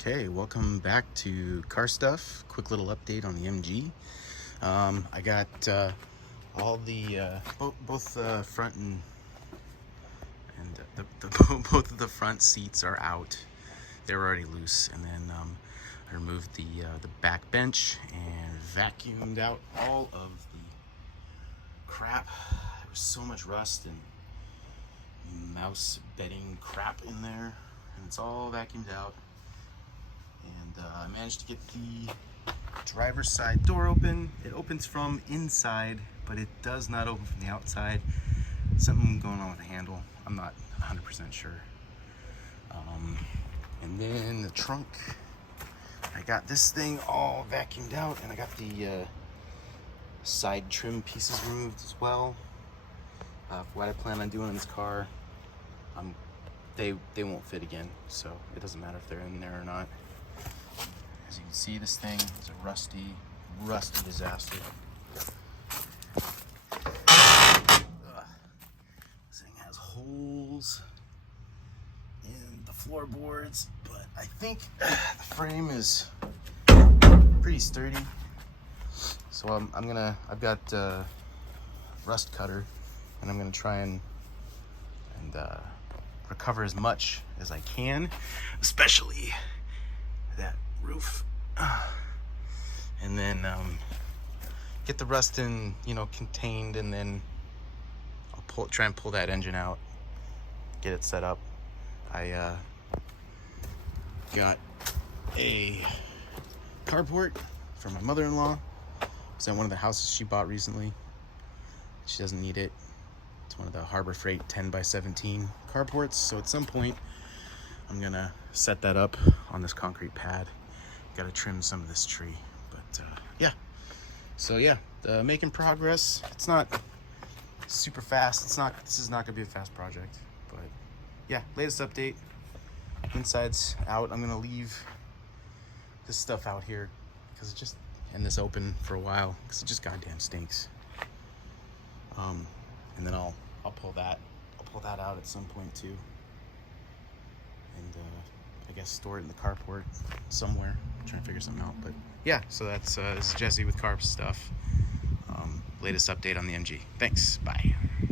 Okay, welcome back to Car Stuff. Quick little update on the MG. I got all the both the front and both of the front seats are out. They were already loose, and then I removed the back bench and vacuumed out all of the crap. There was so much rust and mouse bedding crap in there, and it's all vacuumed out. And I managed to get the driver's side door open. It opens from inside, but it does not open from the outside. Something going on with the handle. I'm not 100% sure. And then the trunk, I got this thing all vacuumed out, and I got the side trim pieces removed as well. For what I plan on doing in this car, they won't fit again, so it doesn't matter if they're in there or not. As you can see, this thing is a rusty disaster. This thing has holes in the floorboards, but I think the frame is pretty sturdy. So I've got a rust cutter, and I'm gonna try and recover as much as I can, especially that roof, and then get the rust contained, and then I'll try and pull that engine out, get it set up. I got a carport from my mother-in-law. It's at one of the houses she bought recently. She doesn't need it. It's one of the Harbor Freight 10x17 carports, so at some point I'm gonna set that up on this concrete pad. Gotta trim some of this tree, but yeah. So yeah, making progress. It's not super fast. This is not gonna be a fast project, but yeah, latest update. Inside's out. I'm gonna leave this stuff out here because it just, and this open for a while because it just goddamn stinks. And then I'll pull that out at some point too, and I guess store it in the carport somewhere. I'm trying to figure something out, but yeah. So that's this is Jesse with Carp Stuff. Latest update on the MG. Thanks. Bye.